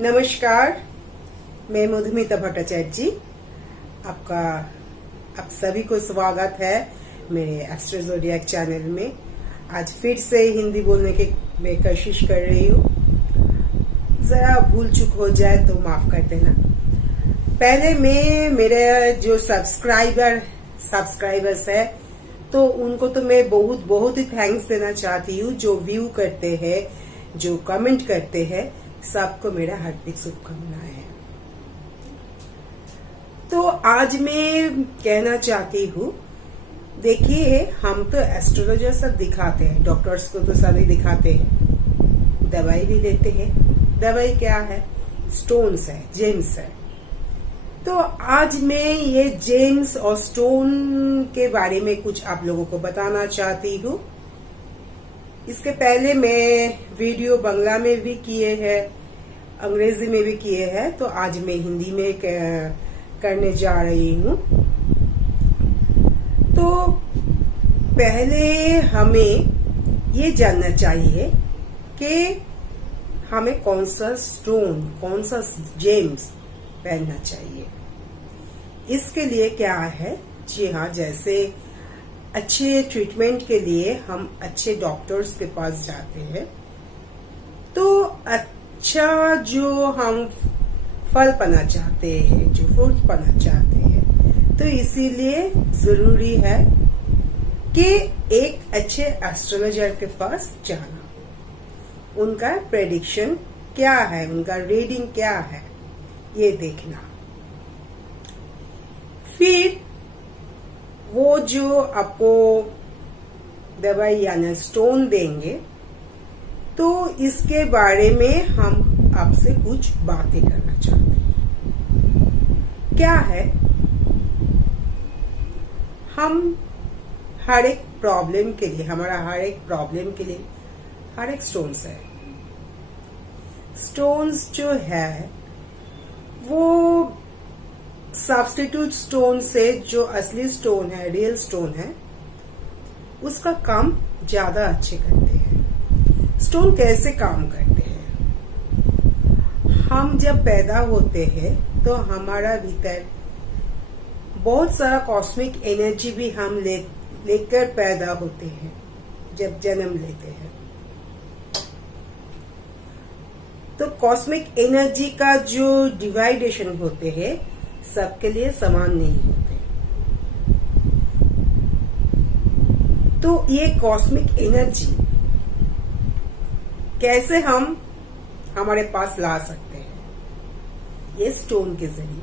नमस्कार, मैं मधुमिता भट्टाचार्य जी। आप सभी को स्वागत है मेरे एस्ट्रो ज़ोडिएक चैनल में। आज फिर से हिंदी बोलने की मैं कोशिश कर रही हूँ। जरा भूल चूक हो जाए तो माफ कर देना। पहले मैं मेरे जो सब्सक्राइबर्स है तो उनको तो मैं बहुत ही थैंक्स देना चाहती हूँ। जो व्यू करते हैं, जो कमेंट करते हैं, सबको मेरा हार्दिक शुभकामनाएं हैं। तो आज मैं कहना चाहती हूँ, देखिए हम तो एस्ट्रोलॉजर सब दिखाते हैं, डॉक्टर्स को तो सभी दिखाते हैं, दवाई भी देते हैं। दवाई क्या है? स्टोन्स है, जेम्स है। तो आज मैं ये जेम्स और स्टोन के बारे में कुछ आप लोगों को बताना चाहती हूँ। इसके पहले मैं वीडियो बांग्ला में भी किए हैं, अंग्रेजी में भी किए हैं, तो आज मैं हिंदी में करने जा रही हूँ। तो पहले हमें ये जानना चाहिए कि हमें कौन सा स्टोन, कौन सा जेम्स पहनना चाहिए। इसके लिए क्या है, जी हाँ, जैसे अच्छे ट्रीटमेंट के लिए हम अच्छे डॉक्टर्स के पास जाते हैं, तो अच्छा जो हम फल पाना चाहते हैं, जो फ्रूट पाना चाहते हैं, तो इसीलिए जरूरी है कि एक अच्छे एस्ट्रोलॉजर के पास जाना। उनका प्रेडिक्शन क्या है, उनका रीडिंग क्या है, ये देखना। फिर वो जो आपको दवाई यानी स्टोन देंगे, तो इसके बारे में हम आपसे कुछ बातें करना चाहते हैं। क्या है, हम हर एक प्रॉब्लम के लिए, हमारा हर एक प्रॉब्लम के लिए हर एक स्टोन्स है। स्टोन्स जो है वो सब्स्टिट्यूट स्टोन से जो असली स्टोन है, रियल स्टोन है, उसका काम ज्यादा अच्छे करते हैं। स्टोन कैसे काम करते हैं? हम जब पैदा होते हैं तो हमारा भीतर बहुत सारा कॉस्मिक एनर्जी भी हम लेकर पैदा होते हैं जब जन्म लेते हैं। तो कॉस्मिक एनर्जी का जो डिवाइडेशन होते हैं सबके लिए समान नहीं होते। तो ये कॉस्मिक एनर्जी कैसे हम हमारे पास ला सकते हैं? ये स्टोन के जरिए,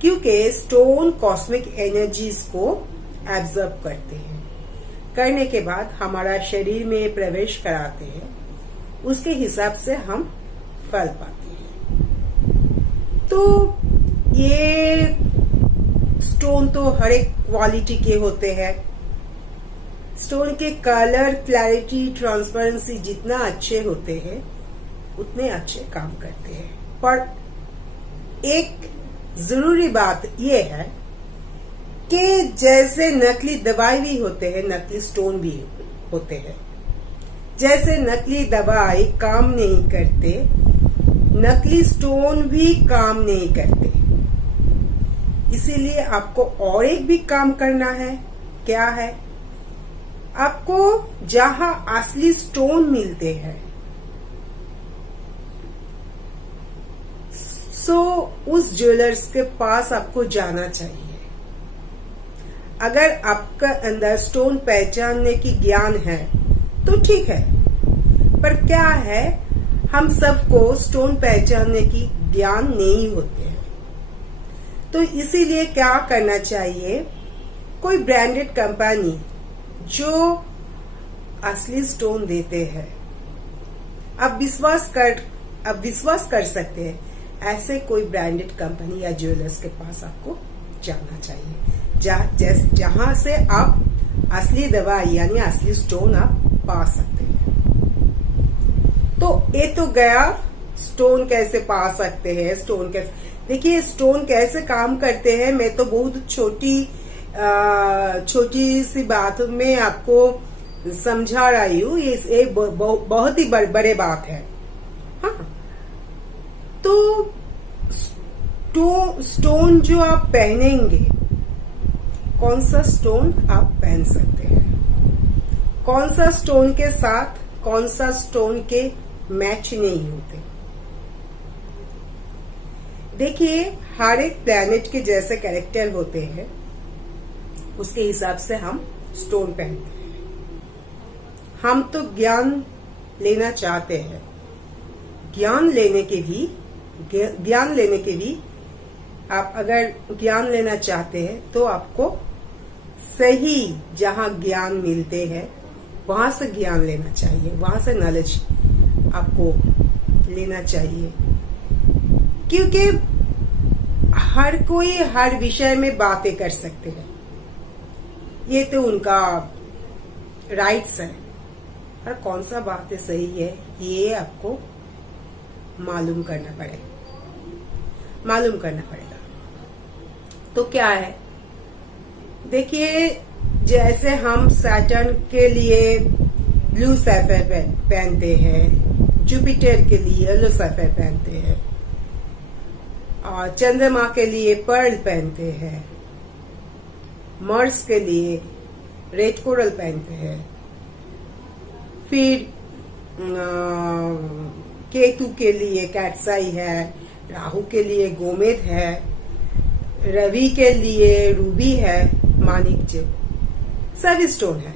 क्योंकि स्टोन कॉस्मिक एनर्जीज को एब्जॉर्ब करते हैं, करने के बाद हमारा शरीर में प्रवेश कराते हैं, उसके हिसाब से हम फल पाते हैं। तो ये स्टोन तो हर एक क्वालिटी के होते हैं। स्टोन के कलर, क्लैरिटी, ट्रांसपेरेंसी जितना अच्छे होते हैं उतने अच्छे काम करते हैं। पर एक जरूरी बात यह है कि जैसे नकली दवाई भी होते हैं, नकली स्टोन भी होते हैं। जैसे नकली दवाई काम नहीं करते, नकली स्टोन भी काम नहीं करते। इसीलिए आपको और एक भी काम करना है। क्या है? आपको जहां असली स्टोन मिलते हैं, उस ज्वेलर्स के पास आपको जाना चाहिए। अगर आपका अंदर स्टोन पहचानने की ज्ञान है तो ठीक है, पर क्या है, हम सबको स्टोन पहचानने की ज्ञान नहीं होते हैं। तो इसीलिए क्या करना चाहिए, कोई ब्रांडेड कंपनी जो असली स्टोन देते हैं, आप विश्वास कर सकते हैं, ऐसे कोई ब्रांडेड कंपनी या ज्वेलर्स के पास आपको जाना चाहिए, जहां से आप असली दवाई यानी असली स्टोन आप पा सकते हैं। तो ये तो गया स्टोन कैसे पा सकते हैं, स्टोन कैसे, देखिए स्टोन कैसे काम करते हैं। मैं तो बहुत छोटी सी बात में आपको समझा रही हूँ। ये बहुत ही बड़े बात है। हाँ, स्टोन जो आप पहनेंगे, कौन सा स्टोन आप पहन सकते हैं, कौन सा स्टोन के साथ कौन सा स्टोन के मैच नहीं होते। देखिए, हर एक प्लैनेट के जैसे कैरेक्टर होते हैं, उसके हिसाब से हम स्टोन पहनते हैं। हम तो ज्ञान लेना चाहते हैं, ज्ञान लेने के भी आप अगर ज्ञान लेना चाहते हैं तो आपको सही जहां ज्ञान मिलते हैं वहां से ज्ञान लेना चाहिए, वहां से नॉलेज आपको लेना चाहिए। क्योंकि हर कोई हर विषय में बातें कर सकते हैं, ये तो उनका राइट्स है। और कौन सा बात सही है ये आपको मालूम करना पड़ेगा। तो क्या है, देखिए, जैसे हम सैटर्न के लिए ब्लू सैफायर पहनते हैं, जुपिटर के लिए येलो सैफायर पहनते हैं, और चंद्रमा के लिए पर्ल पहनते हैं, मार्स के लिए रेड कोरल पहनते हैं, फिर केतु के लिए कैट्साई है, राहु के लिए गोमेद है, रवि के लिए रूबी है, माणिक्य, सभी स्टोन है।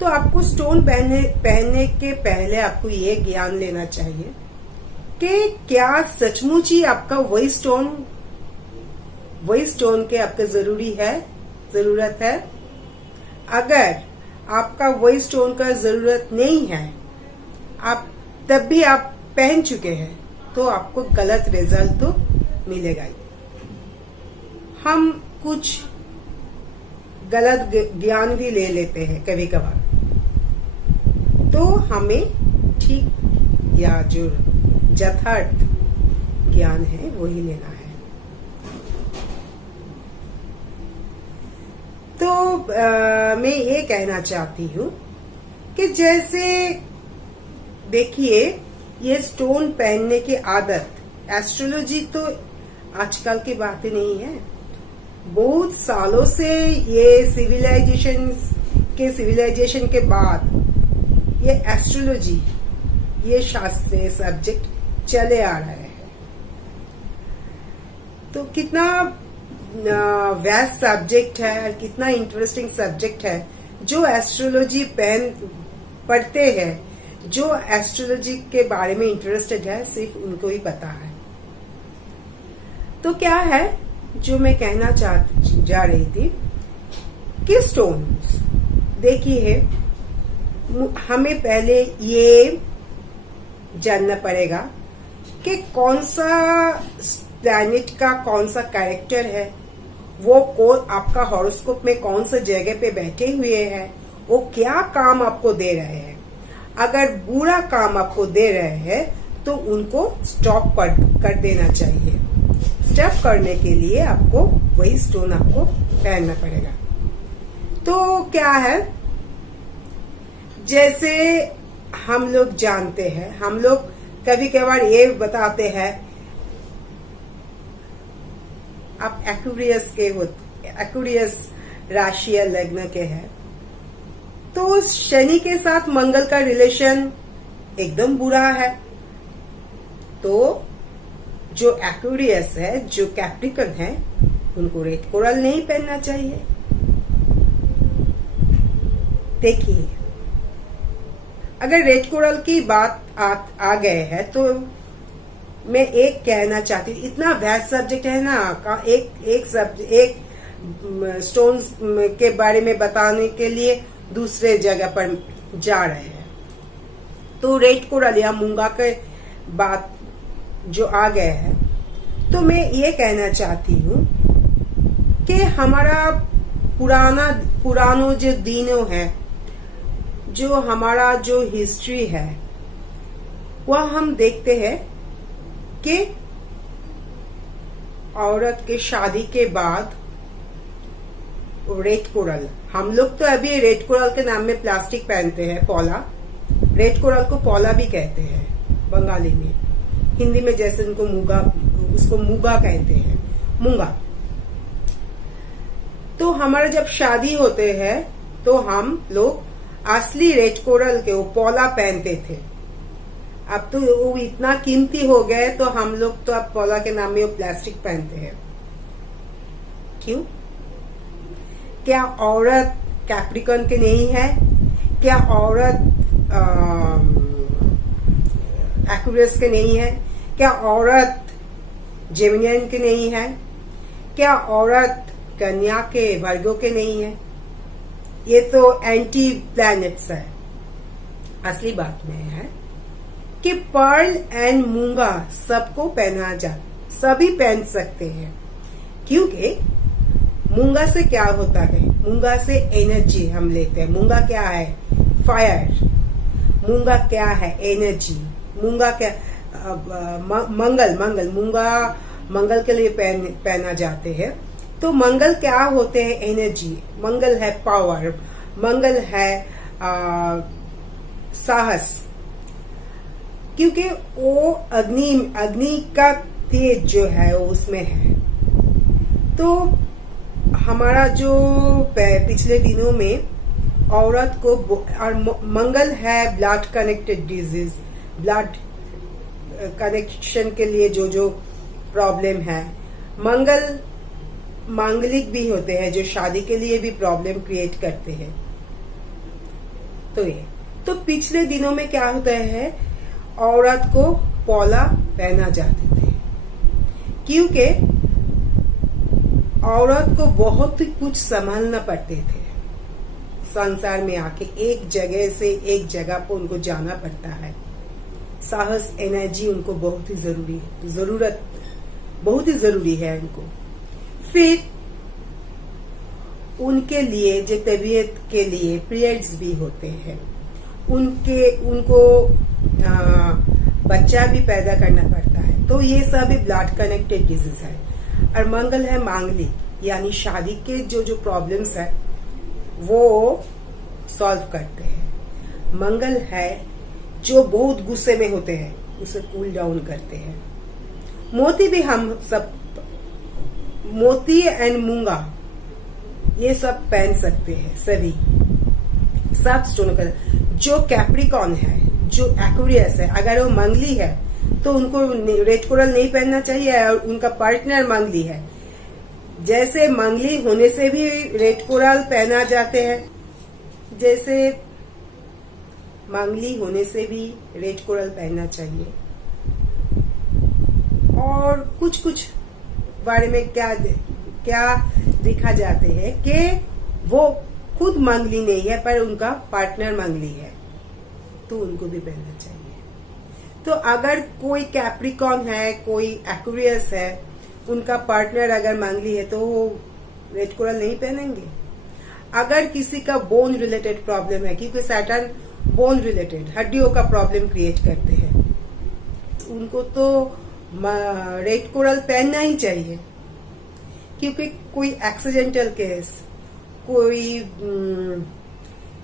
तो आपको स्टोन पहनने के पहले आपको ये ज्ञान लेना चाहिए कि क्या सचमुच ही आपका वही स्टोन के आपका जरूरत है। अगर आपका वही स्टोन का जरूरत नहीं है, आप तब भी आप पहन चुके हैं, तो आपको गलत रिजल्ट तो मिलेगा ही। हम कुछ गलत ज्ञान भी ले लेते हैं कभी कभार, तो हमें ठीक या जो यथार्थ ज्ञान है वही लेना है। तो मैं ये कहना चाहती हूँ कि जैसे देखिए, ये स्टोन पहनने की आदत, एस्ट्रोलॉजी तो आजकल की बात ही नहीं है। बहुत सालों से ये सिविलाइजेशन के बाद ये एस्ट्रोलॉजी, ये शास्त्रीय सब्जेक्ट चले आ रहे हैं। तो कितना वास्ट सब्जेक्ट है, कितना इंटरेस्टिंग सब्जेक्ट है। जो एस्ट्रोलॉजी पढ़ते हैं, जो एस्ट्रोलॉजी के बारे में इंटरेस्टेड है, सिर्फ उनको ही पता है। तो क्या है जो मैं कहना जा रही थी कि स्टोन्स, देखिए, हमें पहले ये जानना पड़ेगा कि कौन सा प्लैनेट का कौन सा कैरेक्टर है, वो आपका हॉरोस्कोप में कौन सा जगह पे बैठे हुए हैं, वो क्या काम आपको दे रहे हैं। अगर बुरा काम आपको दे रहे हैं तो उनको स्टॉप कर देना चाहिए। स्टॉप करने के लिए आपको वही स्टोन आपको पहनना पड़ेगा। तो क्या है, जैसे हम लोग जानते हैं, हम लोग कभी कभार ये बताते हैं आप एक्वेरियस राशि या लग्न के हैं, तो शनि के साथ मंगल का रिलेशन एकदम बुरा है। तो जो एक्वेरियस है, जो कैप्रिकन है, उनको रेड कोरल नहीं पहनना चाहिए। देखिए, अगर रेड कोरल की बात आ गए है तो मैं एक कहना चाहती हूँ, इतना वास्ट सब्जेक्ट है ना, एक स्टोन्स के बारे में बताने के लिए दूसरे जगह पर जा रहे हैं। तो रेड कोरल या मूंगा के बात जो आ गए हैं, तो मैं ये कहना चाहती हूँ कि हमारा पुरानो जो दिनों है, जो हमारा जो हिस्ट्री है, वह हम देखते हैं कि औरत के शादी के बाद रेड कोरल, हम लोग तो अभी रेड कोरल के नाम में प्लास्टिक पहनते हैं, पौला। रेड कोरल को पौला भी कहते हैं बंगाली में, हिंदी में जैसे उनको उसको मूंगा कहते हैं, मूंगा। तो हमारा जब शादी होते हैं तो हम लोग असली रेड कोरल के वो पौला पहनते थे। अब तो वो इतना कीमती हो गए तो हम लोग तो अब पौला के नाम में वो प्लास्टिक पहनते हैं। क्यों? क्या औरत कैप्रिकॉर्न के नहीं है? क्या औरत एक्वेरियस के नहीं है? क्या औरत जेमिनियन के नहीं है? क्या औरत कन्या के, वर्गों के नहीं है? ये तो एंटी प्लैनेट्स है। असली बात में है कि पर्ल एंड मूंगा सबको पहना जा, सभी पहन सकते हैं। क्योंकि मूंगा से क्या होता है? मूंगा से एनर्जी हम लेते हैं। मूंगा क्या है? फायर। मूंगा क्या है? एनर्जी। मूंगा क्या? मंगल मूंगा मंगल के लिए पहना जाते हैं। तो मंगल क्या होते हैं? एनर्जी। मंगल है पावर, मंगल है साहस। क्योंकि वो अग्नि का तेज जो है वो उसमें है। तो हमारा जो पिछले दिनों में औरत को, और मंगल है blood connected disease, blood connection के लिए जो जो प्रॉब्लम है। मंगल मांगलिक भी होते हैं जो शादी के लिए भी प्रॉब्लम क्रिएट करते हैं। तो पिछले दिनों में क्या होता है? औरत को पौला पहना जाते थे क्योंकि औरत को बहुत कुछ संभालना पड़ते थे। संसार में आके एक जगह से एक जगह पर उनको जाना पड़ता है। साहस, एनर्जी उनको बहुत ही जरूरी है, जरूरत बहुत ही जरूरी है उनको। फिर उनके लिए जो तबीयत के लिए पीरियड्स भी होते हैं, उनको बच्चा भी पैदा करना पड़ता है। तो ये सभी ब्लड कनेक्टेड डिजीज है। और मंगल है मांगलिक, यानी शादी के जो जो प्रॉब्लम्स है वो सॉल्व करते हैं। मंगल है जो बहुत गुस्से में होते हैं, उसे कूल डाउन करते हैं। मोती भी हम सब, मोती एंड मूंगा ये सब पहन सकते हैं। सभी सब स्टोन का जो कैप्रिकॉर्न है, जो एक्वेरियस है, अगर वो मंगली है तो उनको रेड कोरल नहीं पहनना चाहिए। और उनका पार्टनर मंगली है, जैसे मंगली होने से भी रेड कोरल पहना जाते हैं, जैसे मंगली होने से भी रेड कोरल पहनना चाहिए। और कुछ कुछ बारे में क्या दिखा जाते हैं कि वो खुद मंगली नहीं है पर उनका पार्टनर मंगली है, तो उनको भी पहनना चाहिए। तो अगर कोई कैप्रिकॉर्न है, कोई एक्वेरियस है, उनका पार्टनर अगर मंगली है तो वो रेड कोरल नहीं पहनेंगे। अगर किसी का बोन रिलेटेड प्रॉब्लम है, क्योंकि सैटर्न बोन रिलेटेड हड्डियों का प्रॉब्लम क्रिएट करते हैं, तो उनको तो रेड कोरल पहनना ही चाहिए। क्योंकि कोई एक्सीडेंटल केस, कोई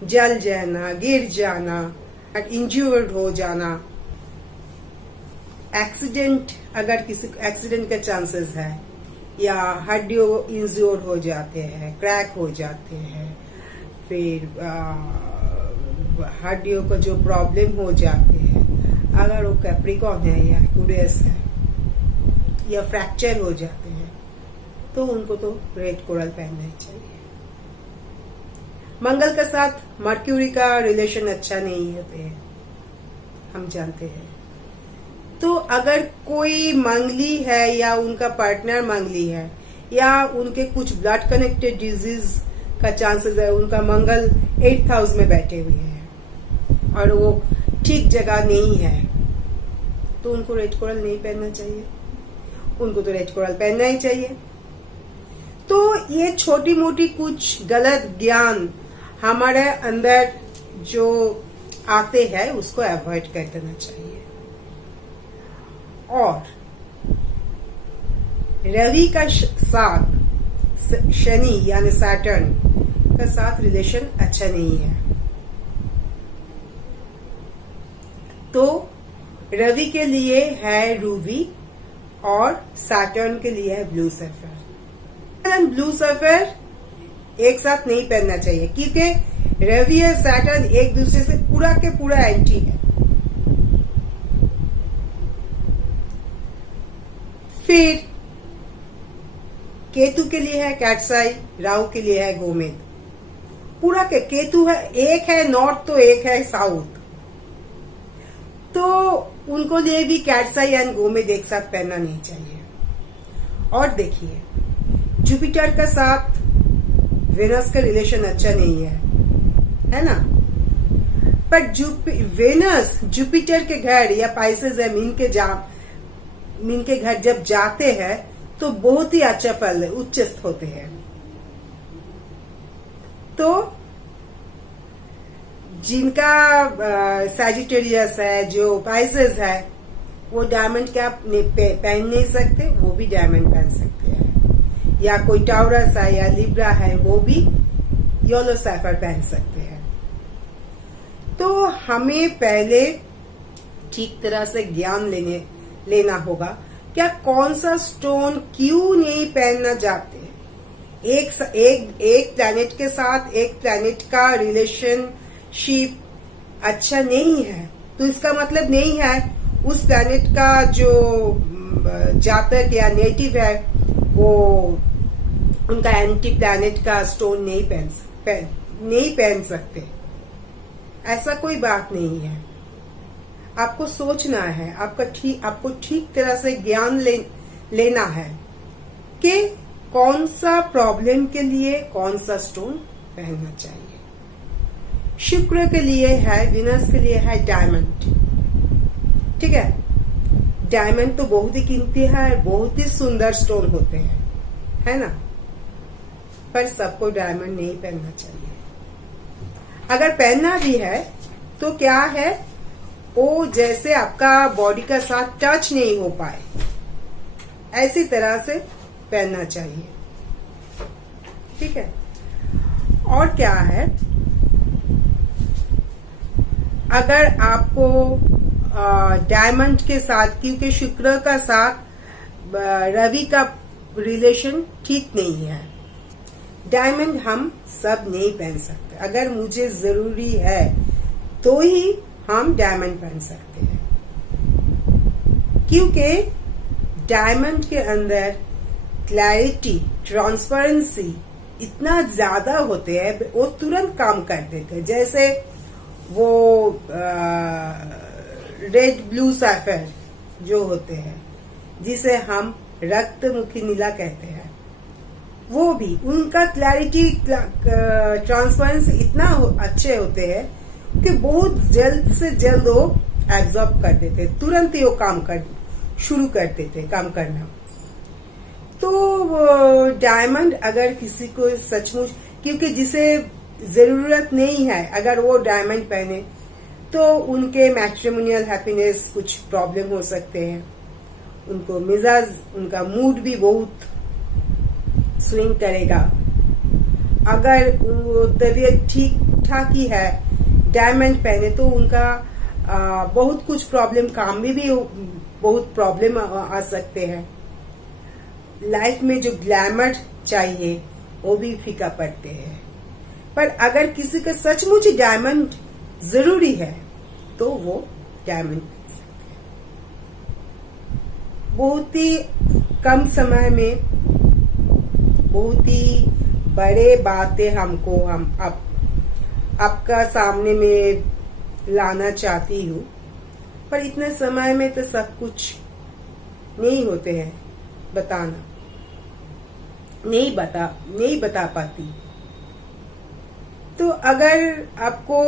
जल जाना, गिर जाना, इंज्यूर्ड हो जाना, एक्सीडेंट, अगर किसी एक्सीडेंट के चांसेस है, या हड्डियों इंज्योर हो जाते हैं, क्रैक हो जाते हैं, फिर हड्डियों का जो प्रॉब्लम हो जाते हैं, अगर वो कैप्रिकॉर्न है या एक्वेरियस है या फ्रैक्चर हो जाते हैं, तो उनको तो रेड कोरल पहनना ही चाहिए। मंगल के साथ मर्क्यूरी का रिलेशन अच्छा नहीं होते हैं, हम जानते हैं। तो अगर कोई मंगली है या उनका पार्टनर मंगली है या उनके कुछ ब्लड कनेक्टेड डिजीज का चांसेस है, उनका मंगल 8th हाउस में बैठे हुए हैं और वो ठीक जगह नहीं है, तो उनको रेड कोरल नहीं पहनना चाहिए। उनको तो रेड कोरल पहनना ही चाहिए। तो ये छोटी मोटी कुछ गलत ज्ञान हमारे अंदर जो आते हैं उसको अवॉइड कर देना चाहिए। और रवि का साथ शनि यानी सैटर्न का साथ रिलेशन अच्छा नहीं है, तो रवि के लिए है रूबी और सैटर्न के लिए है ब्लू सफेयर। ब्लू सफेयर एक साथ नहीं पहनना चाहिए क्योंकि रवि और सैटर्न एक दूसरे से पूरा के पूरा एंटी है। फिर केतु के लिए है कैट्स आई, राहु के लिए है गोमेद। पूरा के केतु है, एक है नॉर्थ तो एक है साउथ, तो उनको लिए भी कैट्स आई एंड गोमेद एक साथ पहनना नहीं चाहिए। और देखिए जुपिटर का साथ वेनस का रिलेशन अच्छा नहीं है ना। पर वेनस जुपिटर के घर या पाइसेस है मीन के घर जब जाते हैं तो बहुत ही अच्छा फल उच्चस्थ होते हैं। तो जिनका सैजिटेरियस है, जो पाइसेस है, वो डायमंड कैप पहन नहीं सकते, वो भी डायमंड पहन सकते हैं। या कोई टाउरस है या लिब्रा है, वो भी येलो सैफर पहन सकते हैं। तो हमें पहले ठीक तरह से ज्ञान लेना होगा क्या कौन सा स्टोन क्यों नहीं पहनना चाहते। एक प्लैनेट के साथ एक प्लैनेट का रिलेशनशिप अच्छा नहीं है तो इसका मतलब नहीं है उस प्लैनेट का जो जातक या नेटिव है वो उनका एंटी प्लैनेट का स्टोन नहीं पहन सकते। ऐसा कोई बात नहीं है। आपको सोचना है, आपको ठीक तरह से ज्ञान लेना है कि कौन सा प्रॉब्लम के लिए कौन सा स्टोन पहनना चाहिए। शुक्र के लिए है, विनस के लिए है डायमंड। ठीक है, डायमंड तो बहुत ही कीमती है, बहुत ही सुंदर स्टोन होते हैं, है ना। पर सबको डायमंड नहीं पहनना चाहिए। अगर पहनना भी है तो क्या है, वो जैसे आपका बॉडी का साथ टच नहीं हो पाए ऐसी तरह से पहनना चाहिए। ठीक है। और क्या है, अगर आपको डायमंड के साथ, क्योंकि शुक्र का साथ रवि का रिलेशन ठीक नहीं है, डायमंड हम सब नहीं पहन सकते। अगर मुझे जरूरी है तो ही हम डायमंड पहन सकते हैं, क्योंकि डायमंड के अंदर क्लैरिटी, ट्रांसपेरेंसी इतना ज्यादा होते हैं, वो तुरंत काम कर देते हैं। जैसे वो रेड ब्लू सैफायर जो होते हैं, जिसे हम रक्तमुखी नीला कहते हैं, वो भी उनका क्लैरिटी, ट्रांसपेरेंसी इतना अच्छे होते हैं कि बहुत जल्द से जल्द वो एब्जॉर्ब कर देते, तुरंत ही वो शुरू कर देते काम करना। तो डायमंड अगर किसी को सचमुच, क्योंकि जिसे जरूरत नहीं है, अगर वो डायमंड पहने तो उनके मैट्रिमोनियल हैप्पीनेस कुछ प्रॉब्लम हो सकते हैं, उनको मिजाज, उनका मूड भी बहुत स्विंग करेगा। अगर तबीयत ठीक ठाक ही है, डायमंड पहने तो उनका बहुत कुछ प्रॉब्लम, काम में भी बहुत प्रॉब्लम आ सकते हैं। लाइफ में जो ग्लैमर चाहिए वो भी फीका पड़ते हैं। पर अगर किसी का सचमुच ही डायमंड जरूरी है तो वो डायमंड पहन सकते हैं। बहुत ही कम समय में बहुत ही बड़े बातें हमको हम आपका सामने में लाना चाहती हूँ, पर इतने समय में तो सब कुछ नहीं होते हैं, बताना नहीं बता पाती। तो अगर आपको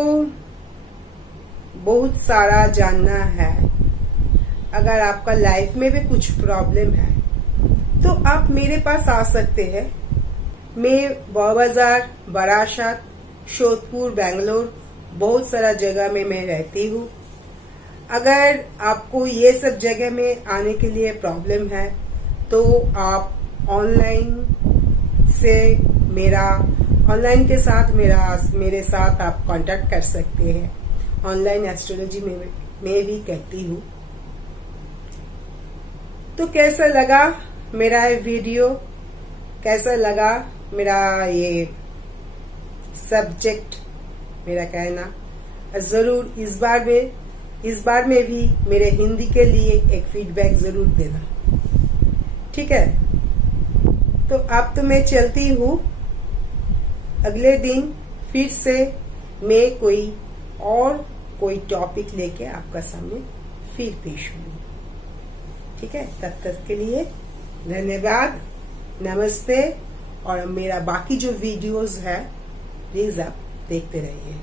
बहुत सारा जानना है, अगर आपका लाइफ में भी कुछ प्रॉब्लम है, तो आप मेरे पास आ सकते हैं। मैं बाजार, बारासात, जोधपुर, बेंगलोर, बहुत सारा जगह में मैं रहती हूँ। अगर आपको ये सब जगह में आने के लिए प्रॉब्लम है तो आप ऑनलाइन मेरे साथ आप कांटेक्ट कर सकते हैं। ऑनलाइन एस्ट्रोलॉजी में भी करती हूँ। तो कैसा लगा मेरा ये वीडियो, कैसा लगा मेरा ये सब्जेक्ट, मेरा कहना? जरूर इस बार में भी मेरे हिंदी के लिए एक फीडबैक जरूर देना, ठीक है? तो अब तो मैं चलती हूँ। अगले दिन फिर से मैं कोई टॉपिक लेके आपका सामने फिर पेश होंगी, ठीक है? तब तक के लिए धन्यवाद, नमस्ते। और मेरा बाकी जो वीडियोस है प्लीज आप देखते रहिए।